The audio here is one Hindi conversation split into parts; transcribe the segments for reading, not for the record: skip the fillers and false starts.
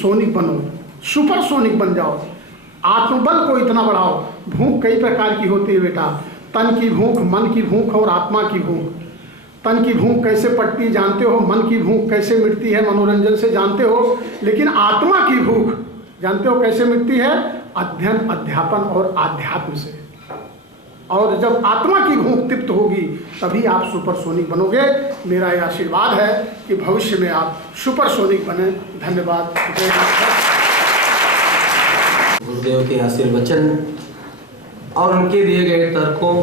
सोनिक बनो, सुपर सोनिक बन जाओ, आत्मबल को इतना बढ़ाओ। भूख कई प्रकार की होती है बेटा, तन की भूख, मन की भूख और आत्मा की भूख। तन की भूख कैसे पड़ती जानते हो, मन की भूख कैसे मिटती है, मनोरंजन से जानते हो, लेकिन आत्मा की भूख जानते हो कैसे मिटती है, अध्ययन, अध्यापन और आध्यात्म से। और जब आत्मा की भूख तृप्त होगी तभी आप सुपरसोनिक बनोगे। मेरा यह आशीर्वाद है कि भविष्य में आप सुपरसोनिक बने। धन्यवाद। गुरुदेव के आशीर्वचन और उनके दिए गए तर्कों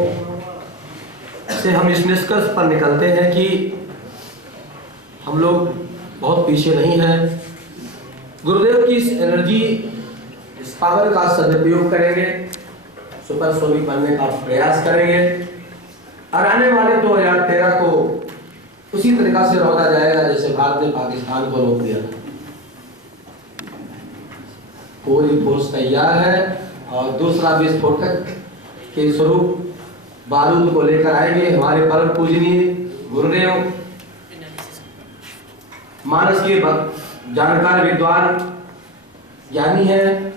से हम इस निष्कर्ष पर निकलते हैं कि हम लोग बहुत पीछे नहीं हैं। गुरुदेव की इस एनर्जी, इस पावर का सदुपयोग करेंगे, सुपरसोनिक बनने का प्रयास करेंगे और आने वाले 2013 को उसी तरीका से रोका जाएगा जैसे भारत ने पाकिस्तान को रोक दिया। पूरी फोर्स तैयार है और दूसरा विस्फोटक के स्वरूप बारूद को लेकर आएंगे। हमारे परम पूजनीय गुरुदेव मानस के जानकार, विद्वान, ज्ञानी है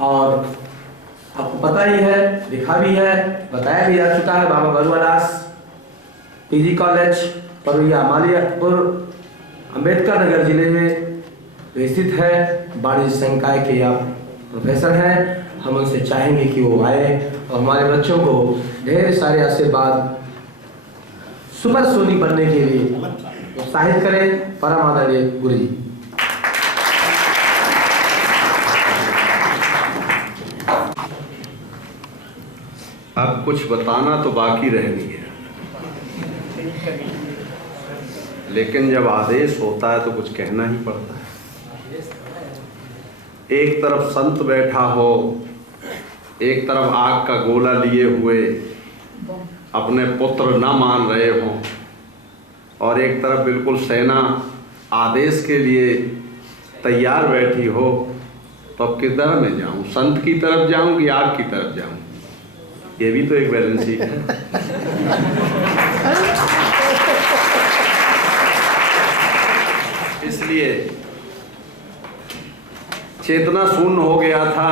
और आपको पता ही है, लिखा भी है, बताया भी जा चुका है। बाबा बरुआदास पीजी कॉलेज परुया मालियापुर अंबेडकर नगर जिले में स्थित है। वाणिज्य संकाय के आप प्रोफेसर हैं। हम उनसे चाहेंगे कि वो आए और हमारे बच्चों को ढेर सारे आशीर्वाद सुपरसोनिक बनने के लिए उत्साहित करें। परम आदरणीय गुरु जी। अब कुछ बताना तो बाकी रह गया, लेकिन जब आदेश होता है तो कुछ कहना ही पड़ता है। एक तरफ संत बैठा हो, एक तरफ आग का गोला लिए हुए अपने पुत्र न मान रहे हों, और एक तरफ बिल्कुल सेना आदेश के लिए तैयार बैठी हो, तो अब किधर में जाऊं? संत की तरफ जाऊं कि आग की तरफ जाऊं? ये भी तो एक बैलेंस शीट है। इसलिए चेतना शून्य हो गया था।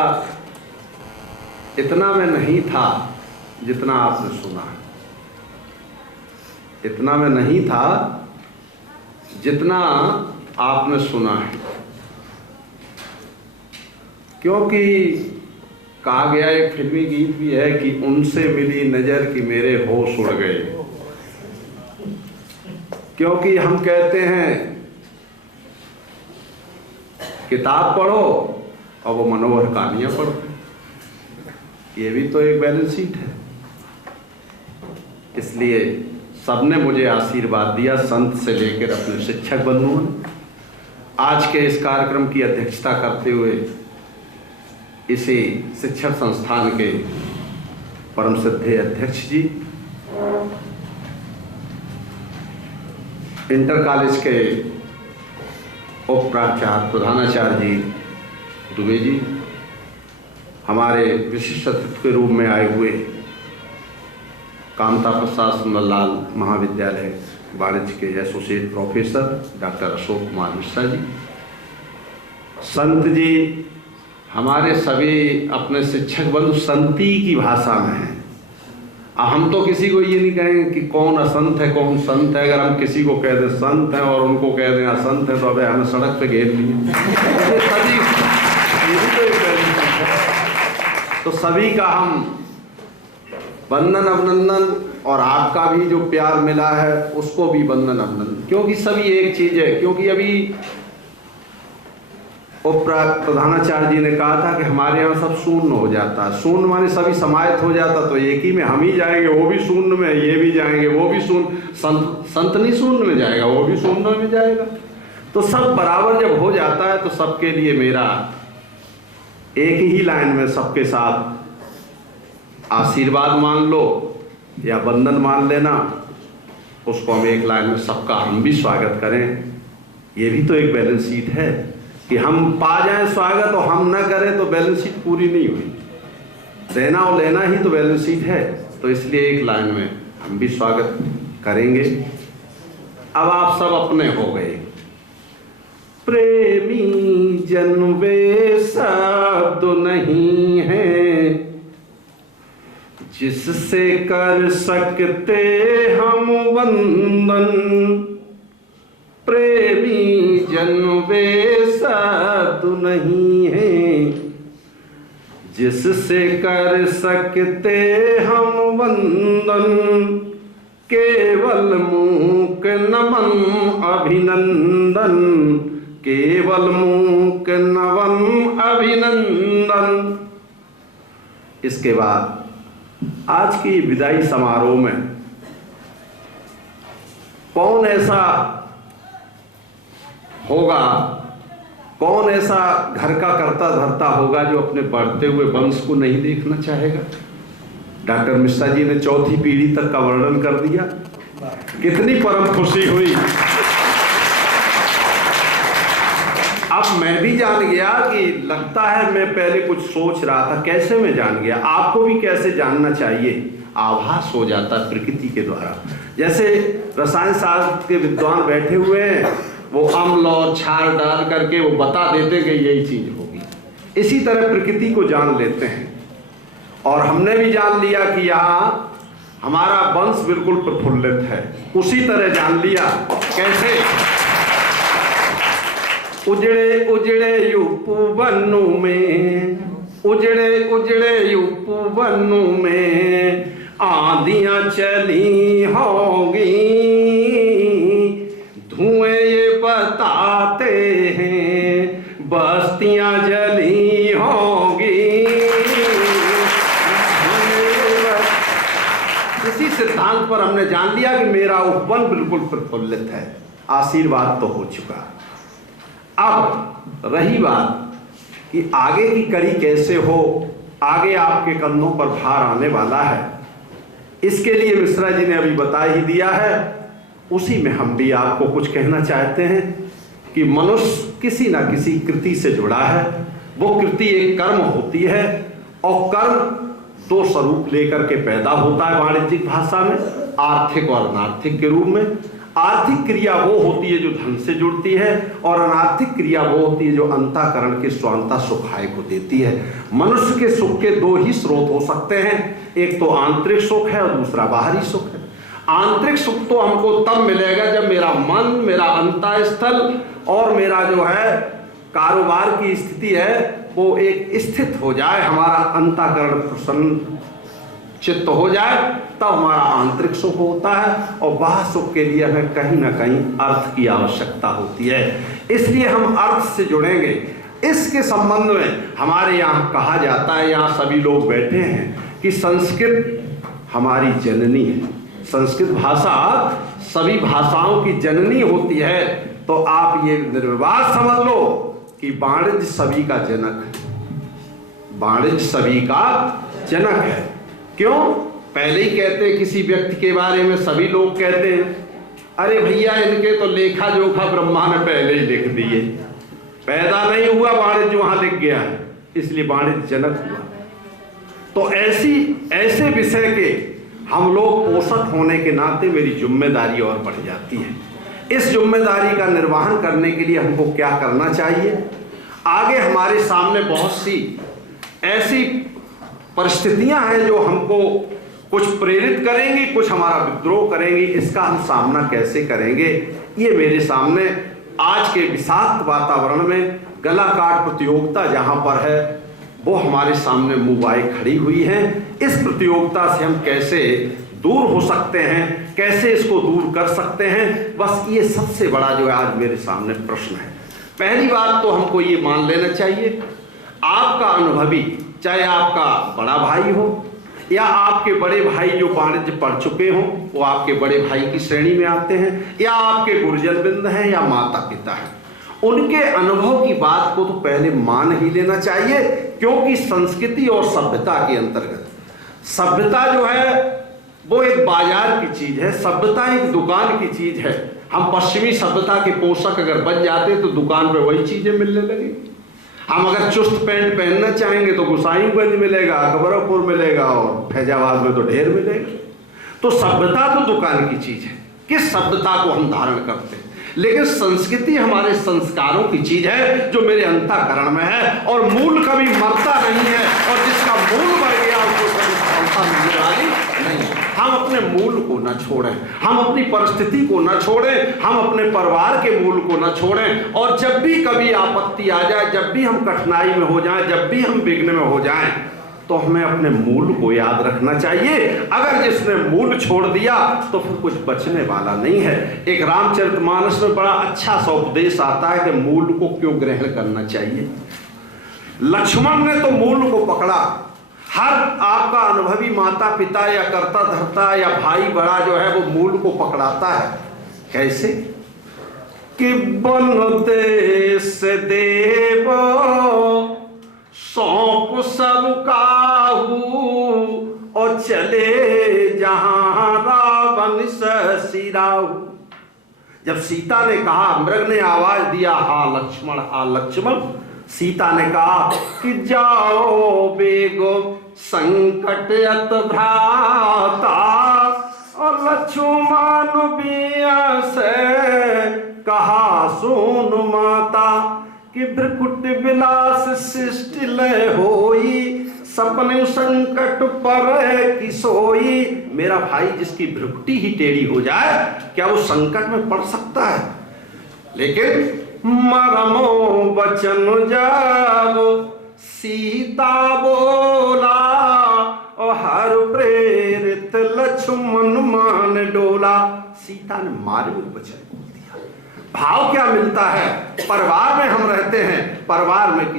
इतना में नहीं था जितना आपने सुना, इतना में नहीं था जितना आपने सुना है। क्योंकि कहा गया, एक फिल्मी गीत भी है कि उनसे मिली नजर कि मेरे होश उड़ गए। क्योंकि हम कहते हैं किताब पढ़ो और वो मनोहर कहानियां पढ़ो, ये भी तो एक बैलेंस शीट है। इसलिए सबने मुझे आशीर्वाद दिया, संत से लेकर अपने शिक्षक बंधुओं ने। आज के इस कार्यक्रम की अध्यक्षता करते हुए इसी शिक्षक संस्थान के परम श्रद्धेय अध्यक्ष जी, इंटर कॉलेज के उप प्राचार्य प्रधानाचार्य जी दुबे जी, हमारे विशिष्ट अतिथि के रूप में आए हुए कामता प्रसाद सुंदरलाल महाविद्यालय वाणिज्य के associate professor doctor Ashok Kumar Mishra ji, संत जी, हमारे सभी अपने शिक्षक बंधु संती की भाषा में हैं। हम तो किसी को ये नहीं कहेंगे कि कौन असंत है कौन संत है। अगर हम किसी को कह दें संत है और उनको कह दें असंत है तो अबे हमें सड़क पे घेर लिए। तो सभी का हम वंदन अभिनंदन, और आपका भी जो प्यार मिला है उसको भी वंदन अभिनंदन, क्योंकि सभी एक चीज है। क्योंकि अभी उप प्रधानाचार्य जी ने कहा था कि हमारे यहाँ सब शून्य हो जाता है। शून्य माने सभी समाहित हो जाता, तो एक ही में हम ही जाएंगे, वो भी शून्य में, ये भी जाएंगे, वो भी शून्य। संत नहीं शून्य में जाएगा, वो भी शून्य में जाएगा। तो सब बराबर जब हो जाता है तो सबके लिए मेरा एक ही लाइन में सबके साथ आशीर्वाद मान लो या वंदन मान लेना, उसको हम एक लाइन में सबका हम भी स्वागत करें। ये भी तो एक बैलेंस शीट है कि हम पा जाएं स्वागत और हम ना करें तो बैलेंस शीट पूरी नहीं हुई। देना और लेना ही तो बैलेंस शीट है। तो इसलिए एक लाइन में हम भी स्वागत करेंगे। अब आप सब अपने हो गए, प्रेमी जन वे शब्द नहीं है जिससे कर सकते हम वंदन। प्रेमी जन वे शब्द नहीं है जिससे कर सकते हम वंदन। केवल मूक नमन अभिनंदन, केवल मूक नमन अभिनंदन। इसके बाद आज की विदाई समारोह में कौन ऐसा होगा, कौन ऐसा घर का कर्ता धर्ता होगा जो अपने बढ़ते हुए वंश को नहीं देखना चाहेगा। डॉक्टर मिश्रा जी ने चौथी पीढ़ी तक का वर्णन कर दिया, कितनी परम खुशी हुई। अब मैं भी जान गया कि लगता है मैं पहले कुछ सोच रहा था, कैसे मैं जान गया। आपको भी कैसे जानना चाहिए, आभास हो जाता है प्रकृति के द्वारा। जैसे रसायन शास्त्र के विद्वान बैठे हुए हैं, वो अम्ल और क्षार डाल करके वो बता देते कि यही चीज होगी। इसी तरह प्रकृति को जान लेते हैं। और हमने भी जान लिया कि यहाँ हमारा वंश बिल्कुल प्रफुल्लित है। उसी तरह जान लिया कैसे, उजड़े उजड़े उपवनों में, उजड़े उजड़े उपवनों में आंधियां चली होंगी। धुएं ये बताते हैं बस्तियां जली होंगी। इसी सिद्धांत पर हमने जान लिया कि मेरा उपवन बिल्कुल प्रफुल्लित है। आशीर्वाद तो हो चुका। अब रही बात कि आगे की कड़ी कैसे हो, आगे आपके कंधों पर भार आने वाला है। इसके लिए मिश्रा जी ने अभी बता ही दिया है, उसी में हम भी आपको कुछ कहना चाहते हैं कि मनुष्य किसी ना किसी कृति से जुड़ा है। वो कृति एक कर्म होती है और कर्म दो स्वरूप लेकर के पैदा होता है वाणिज्यिक भाषा में, आर्थिक और अनार्थिक के रूप में। आर्थिक क्रिया वो होती है जो धन से जुड़ती है और अनार्थिक क्रिया वो होती है जो अंतःकरण के स्वांता सुखाय को देती है। मनुष्य के सुख के दो ही स्रोत हो सकते हैं, एक तो आंतरिक सुख है और दूसरा बाहरी सुख है। आंतरिक सुख तो हमको तब मिलेगा जब मेरा मन, मेरा अंतःस्थल और मेरा जो है कारोबार की स्थिति है वो एक स्थित हो जाए, हमारा अंतःकरण प्रसन्न चित्त हो जाए, तब हमारा आंतरिक सुख होता है। और बाह्य सुख के लिए हमें कहीं ना कहीं अर्थ की आवश्यकता होती है, इसलिए हम अर्थ से जुड़ेंगे। इसके संबंध में हमारे यहाँ कहा जाता है, यहाँ सभी लोग बैठे हैं, कि संस्कृत हमारी जननी है। संस्कृत भाषा सभी भाषाओं की जननी होती है। तो आप ये निर्विवाद समझ लो कि वाणिज्य सभी का जनक है, वाणिज्य सभी का जनक है। क्यों? पहले ही कहते हैं किसी व्यक्ति के बारे में, सभी लोग कहते हैं अरे भैया इनके तो लेखा जोखा ब्रह्मा ने पहले ही लिख दिए, पैदा नहीं हुआ वाणिज्य वहां लिख गया है, इसलिए वाणिज्य जनक हुआ। तो ऐसे विषय के हम लोग पोषक होने के नाते मेरी जिम्मेदारी और बढ़ जाती है। इस जिम्मेदारी का निर्वहन करने के लिए हमको क्या करना चाहिए? आगे हमारे सामने बहुत सी ऐसी परिस्थितियां हैं जो हमको कुछ प्रेरित करेंगी, कुछ हमारा विद्रोह करेंगी। इसका हम सामना कैसे करेंगे, ये मेरे सामने आज के विषाक्त वातावरण में गला काट प्रतियोगिता जहां पर है वो हमारे सामने मुबाई खड़ी हुई है। इस प्रतियोगिता से हम कैसे दूर हो सकते हैं, कैसे इसको दूर कर सकते हैं, बस ये सबसे बड़ा जो है आज मेरे सामने प्रश्न है। पहली बात तो हमको ये मान लेना चाहिए, आपका अनुभवी, चाहे आपका बड़ा भाई हो या आपके बड़े भाई जो वाणिज्य पढ़ चुके हों, वो आपके बड़े भाई की श्रेणी में आते हैं, या आपके गुरुजन वृंद हैं या माता पिता हैं, उनके अनुभव की बात को तो पहले मान ही लेना चाहिए। क्योंकि संस्कृति और सभ्यता के अंतर्गत, सभ्यता जो है वो एक बाजार की चीज है, सभ्यता एक दुकान की चीज है। हम पश्चिमी सभ्यता के पोषक अगर बन जाते तो दुकान पे वही चीजें मिलने लगी। हम अगर चुस्त पैंट पहनना चाहेंगे तो गोसाईगंज मिलेगा, अकबरपुर मिलेगा और फैजाबाद में तो ढेर मिलेगा। तो सभ्यता तो दुकान की चीज है, किस सभ्यता को हम धारण करते हैं। लेकिन संस्कृति हमारे संस्कारों की चीज है जो मेरे अंतःकरण में है, और मूल कभी मरता नहीं है, और जिसका मूल मर गया उसको कभी सफलता मिलने वाली नहीं है। हम अपने मूल को न छोड़ें, हम अपनी परिस्थिति को न छोड़ें, हम अपने परिवार के मूल को न छोड़ें, और जब भी कभी आपत्ति आ जाए, जब भी हम कठिनाई में हो जाएं, जब भी हम विघ्न में हो जाएं, तो हमें अपने मूल को याद रखना चाहिए। अगर जिसने मूल छोड़ दिया तो फिर कुछ बचने वाला नहीं है। एक रामचरितमानस में बड़ा अच्छा सा उपदेश आता है कि मूल को क्यों ग्रहण करना चाहिए। लक्ष्मण ने तो मूल को पकड़ा। हर आपका अनुभवी माता पिता या कर्ता धर्ता या भाई बड़ा जो है वो मूल को पकड़ाता है। कैसे कि बन देश देव सौंप सब काहू और चले जहां रावण सिराहू। जब सीता ने कहा, मृग ने आवाज दिया, हा लक्ष्मण हा लक्ष्मण, सीता ने कहा कि जाओ बेगो संकट अत भ्राता, और लक्ष्मण बिया से कहा सुन माता कि भ्रकुट विलास सृष्टि लय होई, सपने संकट पर की सोई। मेरा भाई जिसकी भ्रुकुटी ही टेढ़ी हो जाए, क्या वो संकट में पड़ सकता है? लेकिन मरमो बचन जाओ सीता बोला, और हर प्रेरित लक्ष्मण मान डोला। सीता ने मार्मिक वचन बोल दिया। भाव क्या मिलता है? परिवार में हम रहते हैं, परिवार में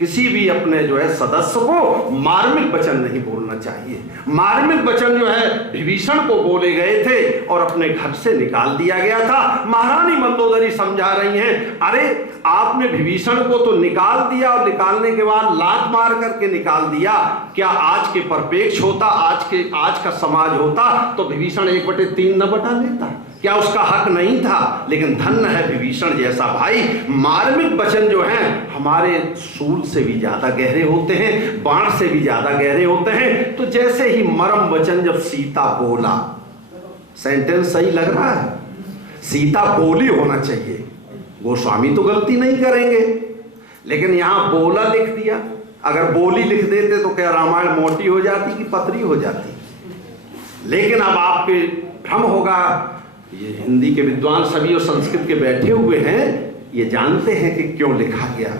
किसी भी अपने जो है सदस्य को मार्मिक वचन नहीं बोलना चाहिए। मार्मिक वचन जो है विभीषण को बोले गए थे और अपने घर से निकाल दिया गया था। महारानी मंदोदरी समझा रही हैं, अरे आपने विभीषण को तो निकाल दिया, और निकालने के बाद लात मार करके निकाल दिया। क्या आज के परिपेक्ष होता, आज का समाज होता तो विभीषण 1/3 न बटा लेता? क्या उसका हक नहीं था? लेकिन धन्य है विभीषण जैसा भाई। मार्मिक वचन जो हैं हमारे सूल से भी ज्यादा गहरे होते हैं, बाण से भी ज्यादा गहरे होते हैं। तो जैसे ही मरम वचन जब सीता बोला, सेंटेंस सही लग रहा है, सीता बोली होना चाहिए। गोस्वामी तो गलती नहीं करेंगे, लेकिन यहां बोला लिख दिया। अगर बोली लिख देते तो क्या रामायण मोटी हो जाती कि पतली हो जाती? लेकिन अब आपके भ्रम होगा, ये हिंदी के विद्वान सभी और संस्कृत के बैठे हुए हैं, ये जानते हैं कि क्यों लिखा गया।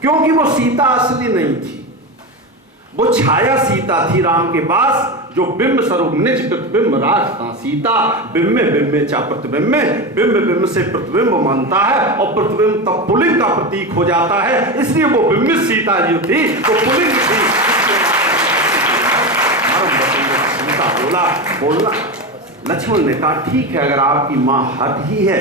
क्योंकि वो सीता असली नहीं थी, वो छाया सीता थी राम के पास, जो बिंब स्वरूप निज प्रतिबिंब राज था। सीता बिंब चा प्रतिबिंब में, बिंब से प्रतिबिंब मानता है, और प्रतिबिंब तब पुलिंग का प्रतीक हो जाता है। इसलिए वो बिंबित सीता जो थी वो पुलिंग थी। सीता बोलना। लक्ष्मण ने कहा ठीक है, अगर आपकी मां हद ही है,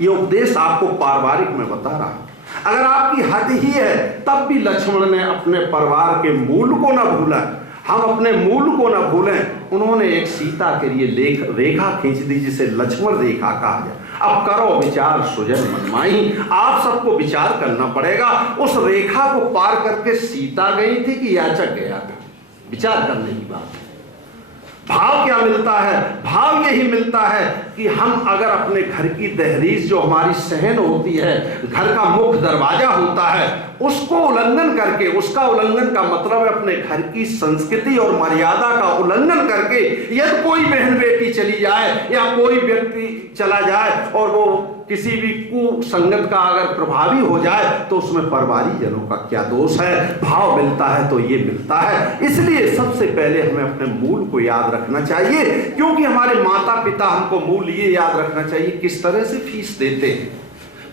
ये उपदेश आपको पारिवारिक में बता रहा है, अगर आपकी हद ही है, तब भी लक्ष्मण ने अपने परिवार के मूल को न भूला। हम अपने मूल को न भूलें। उन्होंने एक सीता के लिए रेखा खींच दी, जिसे लक्ष्मण रेखा कहा जाए। अब करो विचार सुजन मनमाही, आप सबको विचार करना पड़ेगा। उस रेखा को पार करके सीता गई थी कि याचक गया था? विचार करने की बात है। भाव क्या मिलता है? भाव यही मिलता है कि हम अगर अपने घर की दहलीज जो हमारी सहन होती है, घर का मुख्य दरवाजा होता है, उसको उल्लंघन करके, उसका उल्लंघन का मतलब है अपने घर की संस्कृति और मर्यादा का उल्लंघन करके यदि कोई बहन बेटी चली जाए या कोई व्यक्ति चला जाए और वो किसी भी कुसंगत का अगर प्रभावी हो जाए, तो उसमें परिवारी जनों का क्या दोष है? भाव मिलता है तो ये मिलता है। इसलिए सबसे पहले हमें अपने मूल को याद रखना चाहिए, क्योंकि हमारे माता पिता हमको मूल ये याद रखना चाहिए किस तरह से फीस देते हैं।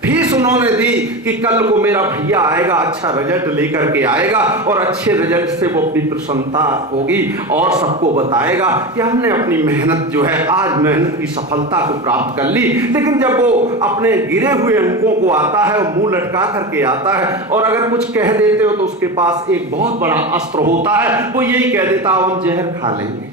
फीस उन्होंने दी कि कल को मेरा भैया आएगा, अच्छा रिजल्ट लेकर के आएगा, और अच्छे रिजल्ट से वो अपनी प्रसन्नता होगी और सबको बताएगा कि हमने अपनी मेहनत जो है, आज मेहनत की सफलता को प्राप्त कर ली। लेकिन जब वो अपने गिरे हुए अंकों को आता है और मुंह लटका करके आता है, और अगर कुछ कह देते हो तो उसके पास एक बहुत बड़ा अस्त्र होता है, वो यही कह देता अब हम जहर खा लेंगे,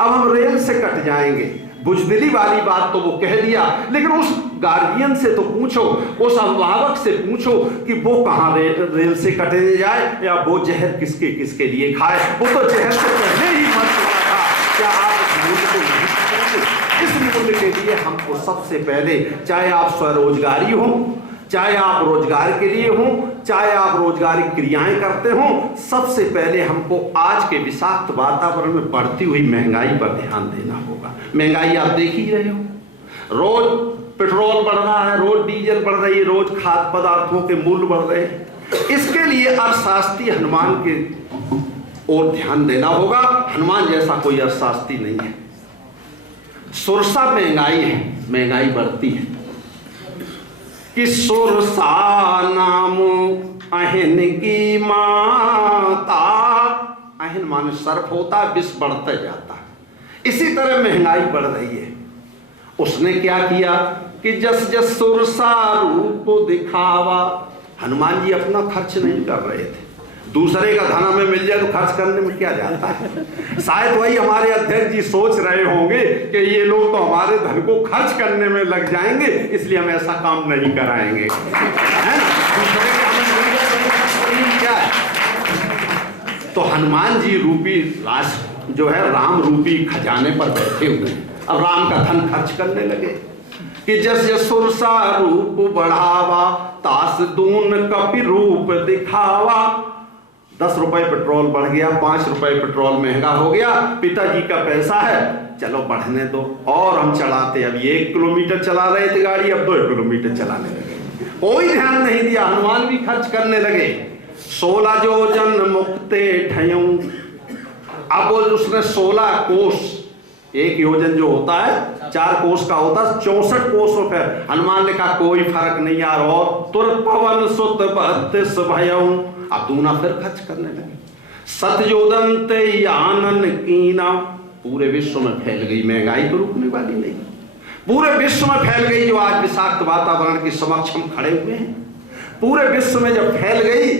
अब हम रेल से कट जाएंगे। बुजदिली वाली बात तो वो कह दिया, लेकिन उस गार्जियन से तो पूछो, उस अभिभावक से पूछो कि वो कहाँ रेल से कटे जाए या वो जहर किसके किसके लिए खाए। वो तो जहर से पहले ही मर चुका था। क्या आप उस मूल को नहीं समझते? इस मूल्य के लिए हमको सबसे पहले, चाहे आप स्वरोजगारी हो, चाहे आप रोजगार के लिए हो, चाहे आप रोजगारी क्रियाएं करते हो, सबसे पहले हमको आज के विषाक्त वातावरण में बढ़ती हुई महंगाई पर ध्यान देना होगा। महंगाई आप देख ही रहे हो, रोज पेट्रोल बढ़ रहा है, रोज डीजल बढ़ रही है, रोज खाद्य पदार्थों के मूल्य बढ़ रहे हैं। इसके लिए अर्थशास्त्री हनुमान के ओर ध्यान देना होगा। हनुमान जैसा कोई अर्थशास्त्री नहीं है। सुरसा महंगाई है, महंगाई बढ़ती है कि सुरसा नाम अहन की माता, अहन माने सर्प होता है, विष बढ़ता जाता है। इसी तरह महंगाई बढ़ रही है। उसने क्या किया कि जस जस सुरसा रूप दिखावा, हनुमान जी अपना खर्च नहीं कर रहे थे, दूसरे का धन हमें मिल जाए तो खर्च करने में क्या जाता है। शायद वही हमारे अध्यक्ष जी सोच रहे होंगे कि ये लोग तो हमारे धन को खर्च करने में लग जाएंगे, इसलिए हम ऐसा काम नहीं कराएंगे, है ना। दूसरे का हमें मिल जाए तो क्या है। तो हनुमान जी रूपी राष्ट्र जो है राम रूपी खजाने पर बैठे हुए हैं। अब राम का धन खर्च करने लगे कि जस जस सुरसा रूप बढ़ावा, तास दून कपि रूप दिखावा। 10 रुपए पेट्रोल बढ़ गया, 5 रुपए पेट्रोल महंगा हो गया, पिताजी का पैसा है, चलो बढ़ने दो, और हम चलाते। अब 1 किलोमीटर चला रहे थे गाड़ी, अब 2 किलोमीटर चलाने लगे, कोई ध्यान नहीं दिया। हनुमान भी खर्च करने लगे। 16 योजन मुक्ते ठयऊं, अब उसने 16 कोस, 1 योजन जो होता है 4 कोस का होता है, 64 कोस हो गए। हनुमान ने कहा कोई फर्क नहीं यार, और तुरंत पवन सुत 32 भयऊं, अब दूना फिर खर्च करने लगे। सतयोदंत आनन कीना, पूरे विश्व में फैल गई महंगाई, तो रुकने वाली नहीं, पूरे विश्व में फैल गई। जो आज विषाक्त वातावरण के समक्ष हम खड़े हुए हैं, पूरे विश्व में जब फैल गई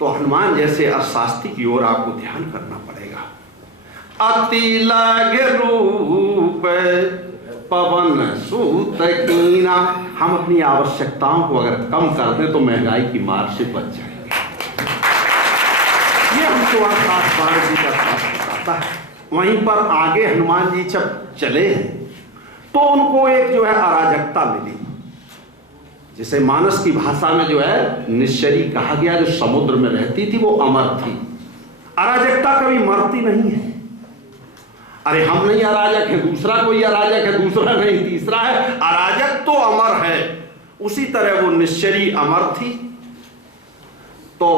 तो हनुमान जैसे अर्थशास्त्री की ओर आपको ध्यान करना पड़ेगा। अति लगे रूप पवन सूत कीना, हम अपनी आवश्यकताओं को अगर कम कर दें तो महंगाई की मार से बच जाएंगे। ये हमको अर्थशास्त्र जी का शास्त्र बताता है। वहीं पर आगे हनुमान जी जब चले हैं तो उनको एक जो है अराजकता मिली, जिसे मानस की भाषा में जो है निश्चरी कहा गया। जो समुद्र में रहती थी वो अमर थी। अराजकता कभी मरती नहीं है। अरे हम नहीं अराजक है, दूसरा कोई अराजक है, दूसरा नहीं तीसरा है, अराजक तो अमर है। उसी तरह वो निश्चरी अमर थी, तो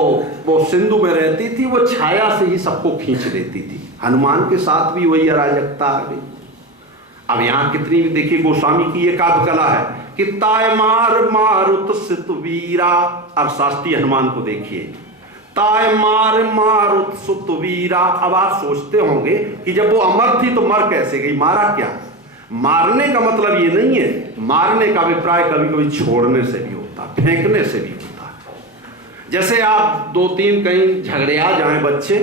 वो सिंधु में रहती थी, वो छाया से ही सबको खींच लेती थी। हनुमान के साथ भी वही अराजकता आ गई। अब यहाँ कितनी भी देखिए, गोस्वामी की ये काव्य कला है कि ताय मार मारुत सित वीरा। अर्थशास्त्री हनुमान को देखिए, ताय मार मारुत सुत वीरा। अब आप सोचते होंगे कि जब वो अमर थी तो मर कैसे गई, मारा क्या। मारने का मतलब ये नहीं है, मारने का अभिप्राय कभी कभी छोड़ने से भी होता, फेंकने से भी होता। जैसे आप 2-3 कहीं झगड़िया जाए बच्चे,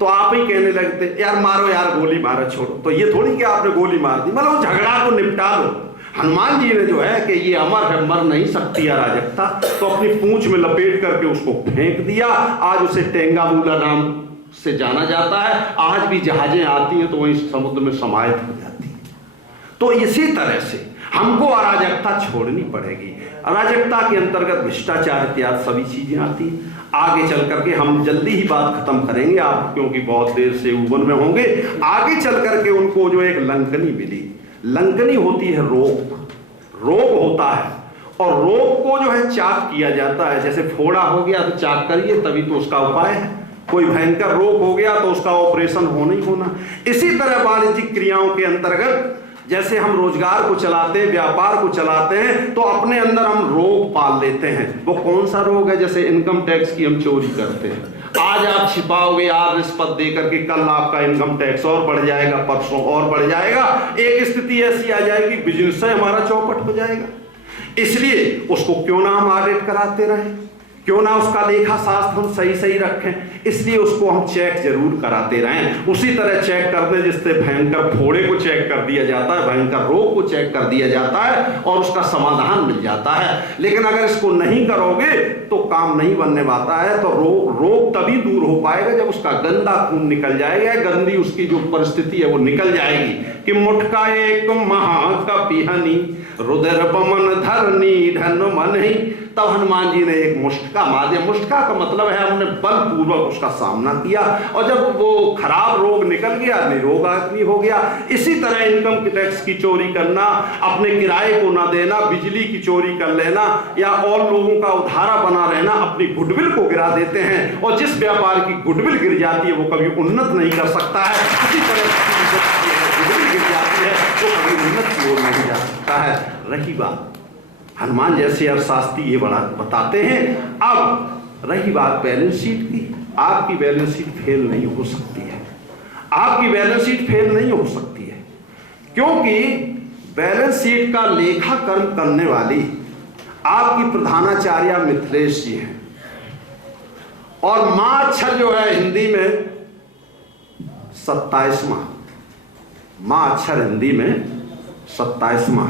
तो आप ही कहने लगते यार मारो यार, गोली मारो, छोड़ो। तो ये थोड़ी कि आपने गोली मार दी, मतलब झगड़ा को निपटा दो। हनुमान जी ने जो है कि ये अमर है, मर नहीं सकती अराजकता, तो अपनी पूंछ में लपेट करके उसको फेंक दिया। आज उसे टेंगाबूला नाम से जाना जाता है। आज भी जहाजें आती हैं तो वही समुद्र में समाहित हो जाती है। तो इसी तरह से हमको अराजकता छोड़नी पड़ेगी। अराजकता के अंतर्गत भ्रष्टाचार इत्यादि सभी चीजें आती हैं। आगे चल करके हम जल्दी ही बात खत्म करेंगे आप, क्योंकि बहुत देर से उबन में होंगे। आगे चल करके उनको जो एक लंकनी मिली, लंकनी होती है रोग होता है, और रोग को जो है चाक किया जाता है। जैसे फोड़ा हो गया तो चाक करिए, तभी तो उसका उपाय है। कोई भयंकर रोग हो गया तो उसका ऑपरेशन होना ही होना। इसी तरह वाणिज्यिक क्रियाओं के अंतर्गत जैसे हम रोजगार को चलाते हैं, व्यापार को चलाते हैं, तो अपने अंदर हम रोग पाल लेते हैं। वो कौन सा रोग है? जैसे इनकम टैक्स की हम चोरी करते हैं। आज आप छिपाओगे यार रिश्वत दे करके, कल आपका इनकम टैक्स और बढ़ जाएगा, परसों और बढ़ जाएगा। एक स्थिति ऐसी आ जाएगी बिजनेस से हमारा चौपट हो जाएगा। इसलिए उसको क्यों ना हम ऑडिट कराते रहे, क्यों ना उसका लेखा शास्त्र हम सही सही रखें, इसलिए उसको हम चेक जरूर कराते रहें। उसी तरह चेक कर दें जिससे भयंकर फोड़े को चेक कर दिया जाता है, भयंकर रोग को चेक कर दिया जाता है और उसका समाधान मिल जाता है। लेकिन अगर इसको नहीं करोगे तो काम नहीं बनने वाला है। तो रोग तभी दूर हो पाएगा जब उसका गंदा खून निकल जाएगा, गंदी उसकी जो परिस्थिति है वो निकल जाएगी। कि मुठका एक महाकपिहनी रुद्र पमन धरनी धन मन ही। तब हनुमान जी ने एक मुष्टिका मार दिया। मुष्टिका का मतलब है हमने बलपूर्वक उसका सामना किया और जब वो खराब रोग निकल गया, निरोग आदमी हो गया। इसी तरह इनकम टैक्स की चोरी करना, अपने किराए को ना देना, बिजली की चोरी कर लेना या और लोगों का उधारा बना रहना अपनी गुडविल को गिरा देते हैं। और जिस व्यापार की गुडविल गिर जाती है वो कभी उन्नत नहीं कर सकता है। इसी तरह गुडविल गिर जाती है वो कभी उन्नत की ओर नहीं जा सकता है। रही बात हनुमान जैसे अर्थशास्त्री ये बड़ा बताते हैं। अब रही बात बैलेंस शीट की, आपकी बैलेंस शीट फेल नहीं हो सकती है। आपकी बैलेंस शीट फेल नहीं हो सकती है क्योंकि बैलेंस शीट का लेखा कर्म करने वाली आपकी प्रधानाचार्य मिथिलेश जी हैं। और मां अक्षर जो है हिंदी में 27वां, मां अक्षर हिंदी में 27वां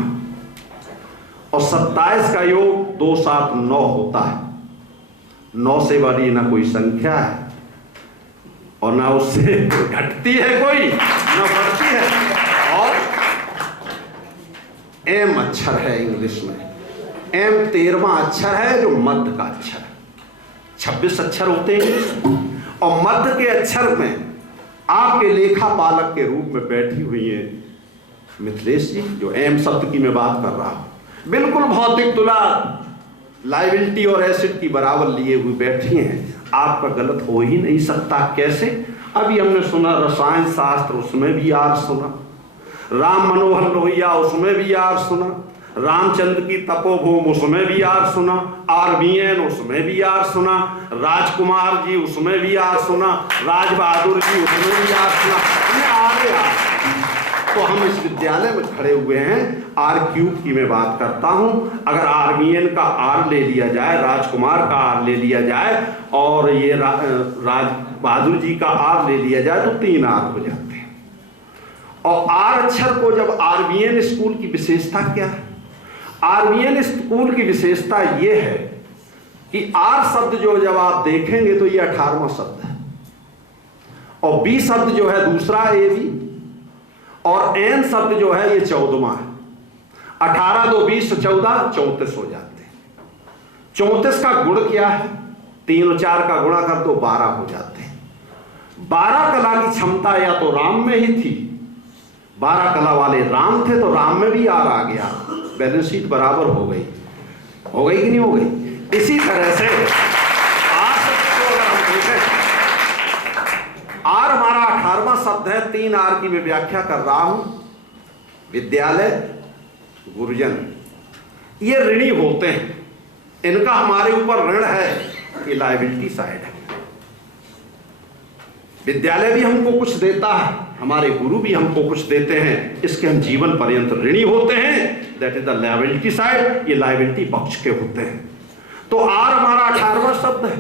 और 27 का योग 2 7 9 होता है। 9 से बड़ी ना कोई संख्या है और ना उससे घटती है कोई, ना बढ़ती है। और एम अक्षर है इंग्लिश में। एम 13वां अक्षर है जो मध्य का अक्षर है। 26 अक्षर होते हैं और मध्य के अक्षर में आपके लेखा पालक के रूप में बैठी हुई है मिथिलेश जी, जो एम शब्द की मैं बात कर रहा हूं। बिल्कुल भौतिक तुला लाइबिलिटी और एसिड की बराबर लिए हुए बैठी हैं। आपका गलत हो ही नहीं सकता। कैसे? अभी हमने सुना रसायन शास्त्र, उसमें भी आर सुना। राम मनोहर लोहिया, उसमें भी आर सुना। रामचंद्र की तपोभूमि, उसमें भी आर सुना। RBN, उसमें भी आर सुना। राजकुमार जी, उसमें भी आर सुना। राज बहादुर जी, उसमें भी आर सुना। तो हम इस विद्यालय में खड़े हुए हैं। R³ की मैं बात करता हूं। अगर RBN का R ले लिया जाए, राजकुमार का R ले लिया जाए और ये राज बहादुर जी का R ले लिया जाए तो 3 R हो जाते हैं। और R अक्षर को जब RBN स्कूल की विशेषता क्या है? RBN स्कूल की विशेषता यह है कि R शब्द जो जब आप देखेंगे तो ये 18वां शब्द है और B शब्द जो है दूसरा AB और N शब्द जो है ये 14वां है। 18 2 20 14 34 हो जाते हैं। 34 का गुण क्या है? 3 और 4 का गुणा कर दो 12 हो जाते हैं। 12 कला की क्षमता या तो राम में ही थी, 12 कला वाले राम थे तो राम में भी आर आ गया, बैलेंस शीट बराबर हो गई। हो गई कि नहीं हो गई? इसी तरह से आर हमारा 18वां शब्द है। 3 आर की मैं व्याख्या कर रहा हूं। विद्यालय, गुरुजन, ये ऋणी होते हैं, इनका हमारे ऊपर ऋण है, ये लायबिलिटी साइड है। विद्यालय भी हमको कुछ देता है, हमारे गुरु भी हमको कुछ देते हैं, इसके हम जीवन पर्यंत ऋणी होते हैं। That is the liability side. ये लायबिलिटी पक्ष के होते हैं। तो आर हमारा 18वां शब्द है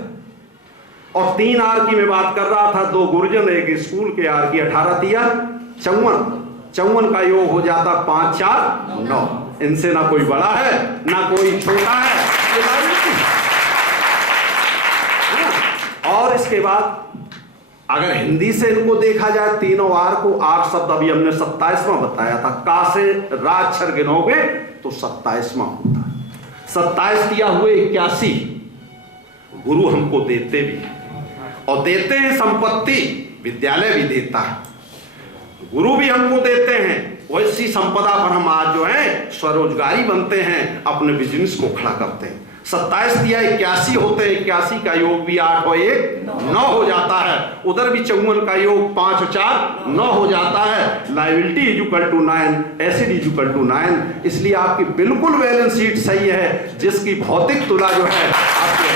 और 3 आर की मैं बात कर रहा था। 2 गुरुजन, एक स्कूल के आर की 18 दिया 54। 54 का योग हो जाता 5 4 9। इनसे ना कोई बड़ा है ना कोई छोटा है। और इसके बाद अगर हिंदी से इनको देखा जाए, तीनों आर को, आर शब्द अभी हमने 27वां बताया था। का से रा अक्षर गिनोगे तो 27वां होता है। 27 दिया हुए 81। गुरु हमको देते भी और देते हैं संपत्ति, विद्यालय भी देता है, गुरु भी हमको देते हैं। वैसी संपदा पर हम आज जो है स्वरोजगारी बनते हैं, अपने बिजनेस को खड़ा करते हैं। 27 दिया 81 होते हैं। 81 का योग भी 8 और 1 9 हो जाता है। उधर भी 54 का योग 5 और 4 9 हो जाता है। Liability equal to 9, acid equal to 9। इसलिए आपकी बिल्कुल बैलेंस शीट सही है, जिसकी भौतिक तुला जो है आपके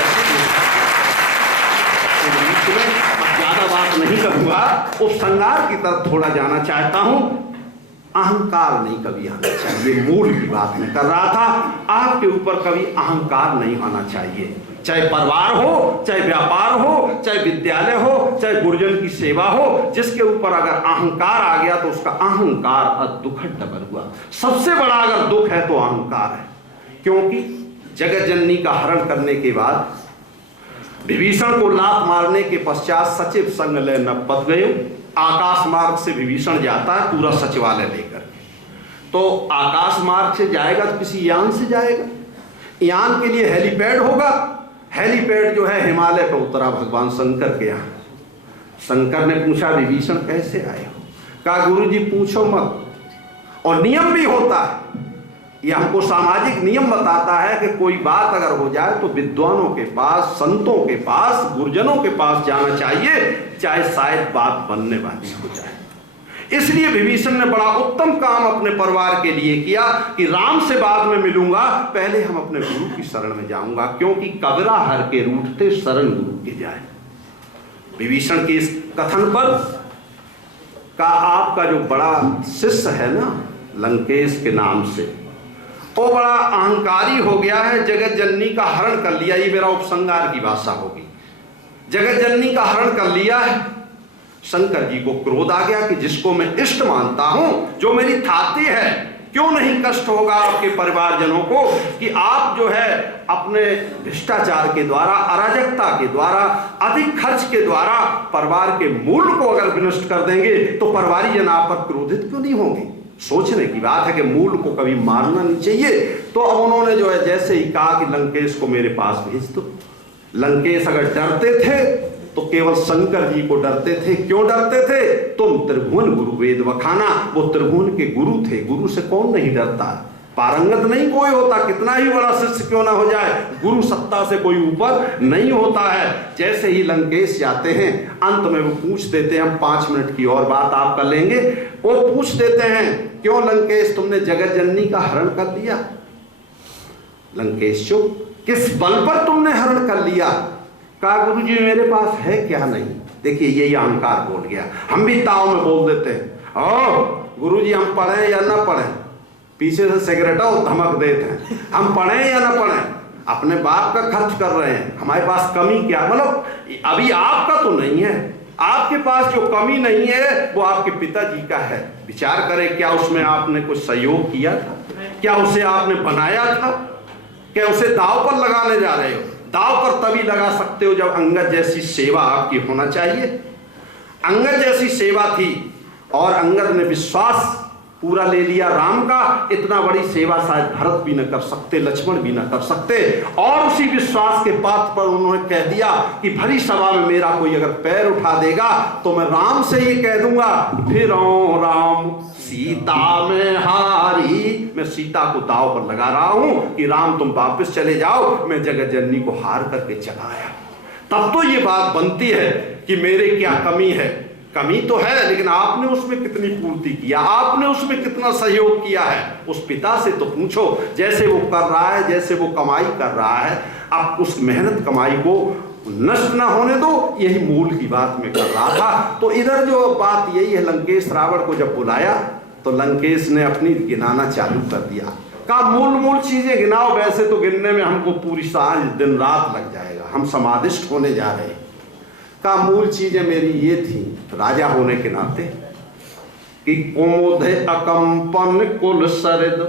ज्यादा बात नहीं करूंगा। उस संगार की तरफ थोड़ा जाना चाहता हूं। अहंकार नहीं कभी आना चाहिए। मूल की बात मैं कर रहा था, आपके ऊपर कभी अहंकार नहीं आना चाहिए। चाहे परिवार हो, चाहे व्यापार हो, चाहे विद्यालय हो, चाहे गुरुजन की सेवा हो, जिसके ऊपर अगर अहंकार आ गया तो उसका अहंकार दुखद डबर हुआ। सबसे बड़ा अगर दुख है तो अहंकार है, क्योंकि जगत जननी का हरण करने के बाद विभीषण को लात मारने के पश्चात सचिव संग ले न पद गए। आकाश मार्ग से विभीषण जाता है पूरा सचिवालय लेकर, तो आकाश मार्ग से जाएगा तो किसी यान से जाएगा, यान के लिए हेलीपैड होगा। हेलीपैड जो है हिमालय पर उतरा भगवान शंकर के यहाँ। शंकर ने पूछा विभीषण कैसे आए हो? कहा गुरुजी पूछो मत, और नियम भी होता है, यह हमको सामाजिक नियम बताता है कि कोई बात अगर हो जाए तो विद्वानों के पास, संतों के पास, गुरुजनों के पास जाना चाहिए, चाहे शायद बात बनने वाली हो जाए। इसलिए विभीषण ने बड़ा उत्तम काम अपने परिवार के लिए किया कि राम से बाद में मिलूंगा, पहले हम अपने गुरु की शरण में जाऊंगा, क्योंकि कबरा हर के रूठते शरण गुरु के जाए। विभीषण के इस कथन पर का आपका जो बड़ा शिष्य है ना लंकेश के नाम से, वो बड़ा अहंकारी हो गया है, जगत जननी का हरण कर लिया। ये मेरा उपसंहार की भाषा होगी, जगत जननी का हरण कर लिया है। शंकर जी को क्रोध आ गया कि जिसको मैं इष्ट मानता हूं, जो मेरी थाती है, क्यों नहीं कष्ट होगा आपके परिवारजनों को कि आप जो है अपने भ्रष्टाचार के द्वारा, अराजकता के द्वारा, अधिक खर्च के द्वारा परिवार के मूल को अगर विनष्ट कर देंगे तो परिवारी जन आप पर क्रोधित क्यों नहीं होंगे? सोचने की बात है कि मूल को कभी मारना नहीं चाहिए। तो अब उन्होंने जो है जैसे ही कहा कि लंकेश को मेरे पास भेज दो। लंकेश अगर डरते थे तो केवल शंकर जी को डरते थे। क्यों डरते थे? तुम त्रिभुवन गुरु वेद वखाना, वो त्रिभुवन के गुरु थे। गुरु से कौन नहीं डरता? पारंगत नहीं कोई होता, कितना ही बड़ा शिष्य क्यों ना हो जाए, गुरु सत्ता से कोई ऊपर नहीं होता है। जैसे ही लंकेश जाते हैं, अंत में वो पूछ देते हैं, हम 5 मिनट की और बात आप कर लेंगे। वो पूछ देते हैं, क्यों लंकेश तुमने जगत जननी का हरण कर लिया? लंकेश चुप, किस बल पर तुमने हरण कर लिया? कहा गुरु जी मेरे पास है क्या नहीं। देखिए यही अहंकार बोल गया। हम भी ताव में बोल देते हैं, ओ गुरु जी हम पढ़े या ना पढ़े, पीछे से सिगरेटा धमक देते हैं, हम पढ़े या ना पढ़े, अपने बाप का खर्च कर रहे हैं, हमारे पास कमी क्या? मतलब अभी आपका तो नहीं है, आपके पास जो कमी नहीं है वो आपके पिताजी का है। विचार करें, क्या उसमें आपने कुछ सहयोग किया था? क्या उसे आपने बनाया था? क्या उसे दाव पर लगाने जा रहे हो? दाव पर तभी लगा सकते हो जब अंगद जैसी सेवा आपकी होना चाहिए। अंगद जैसी सेवा थी और अंगद ने विश्वास पूरा ले लिया राम का। इतना बड़ी सेवा शायद भरत भी न कर सकते, लक्ष्मण भी न कर सकते। और उसी विश्वास के पात्र पर उन्होंने कह दिया कि भरी सभा में मेरा कोई अगर पैर उठा देगा तो मैं राम से ये कह दूंगा, फिर राम सीता में हारी। मैं सीता को दाव पर लगा रहा हूं कि राम तुम वापस चले जाओ, मैं जगत जननी को हार करके चला आया। तब तो ये बात बनती है कि मेरे क्या कमी है। कमी तो है, लेकिन आपने उसमें कितनी पूर्ति किया, आपने उसमें कितना सहयोग किया है, उस पिता से तो पूछो। जैसे वो कर रहा है, जैसे वो कमाई कर रहा है, आप उस मेहनत कमाई को नष्ट ना होने दो, यही मूल की बात में कर रहा था। तो इधर जो बात यही है, लंकेश रावण को जब बुलाया तो लंकेश ने अपनी गिनाना चालू कर दिया। कहा मूल चीजें गिनाओ, वैसे तो गिनने में हमको पूरी सांझ दिन रात लग जाएगा, हम समादिष्ट होने जा रहे हैं। का मूल चीजें मेरी ये थी राजा होने के नाते कि कुमुद अकंपन कुल सरद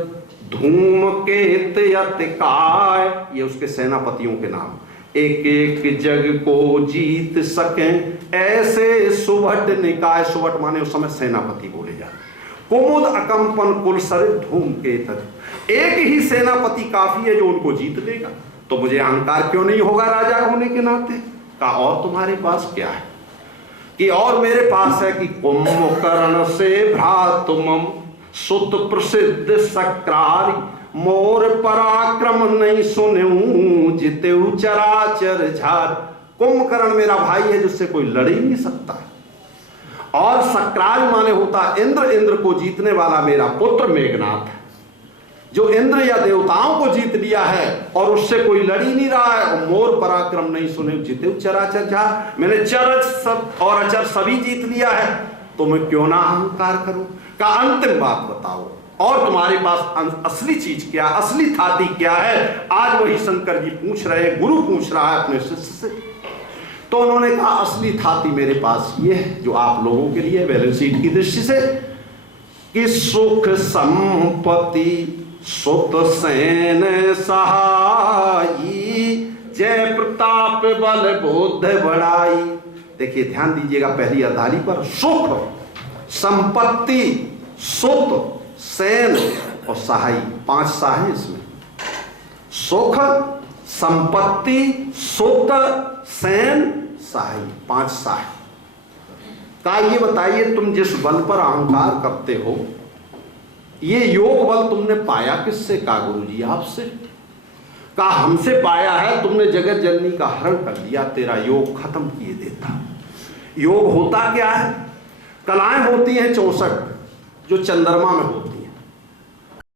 धूमकेत यतिकाय, ये उसके सेनापतियों के नाम। एक एक जग को जीत सकें ऐसे सुभट निकाय। सुभट माने उस समय सेनापति बोले जाते। कुमुद अकंपन कुल सरद धूमकेत, एक ही सेनापति काफी है जो उनको जीत लेगा। तो मुझे अहंकार क्यों नहीं होगा राजा होने के नाते? का और तुम्हारे पास क्या है? कि और मेरे पास है कि कुंभकर्ण से भ्रातुमम सुत प्रसिद्ध सक्रारी, मोर पराक्रम नहीं सुनूं जितेऊ चराचर झार। कुंभकर्ण मेरा भाई है जिससे कोई लड़ ही नहीं सकता। और सक्रारी माने होता इंद्र, इंद्र को जीतने वाला मेरा पुत्र मेघनाथ है, जो इंद्र या देवताओं को जीत लिया है और उससे कोई लड़ ही नहीं रहा है। मोर पराक्रम नहीं सुने जिते चराचर झार, मैंने चर सब और अचर सभी जीत लिया है, तो मैं क्यों ना अहंकार करूं? का अंतिम बात बताओ, और तुम्हारे पास असली चीज क्या, असली थाती क्या है? आज वही शंकर जी पूछ रहे, गुरु पूछ रहा है अपने शिष्य से। तो उन्होंने कहा असली थाती मेरे पास ये है जो आप लोगों के लिए बैलेंस शीट की दृष्टि से, कि सुख संपत्ति सुत सेन सहाई, जय प्रताप बल बुद्धि बढ़ाई। देखिए ध्यान दीजिएगा पहली अदाली पर, सुख संपत्ति सुत सेन और सहाई, 5 सा है इसमें। सुख संपत्ति सुत सेन सहाई, 5 सा है। कहा ये बताइए तुम जिस बल पर अहंकार करते हो, ये योग बल तुमने पाया किससे? कहा गुरु जी आपसे। कहा हमसे पाया है, तुमने जगत जननी का हरण कर दिया, तेरा योग खत्म किए देता। योग होता क्या है? कलाएं होती हैं 64 जो चंद्रमा में होती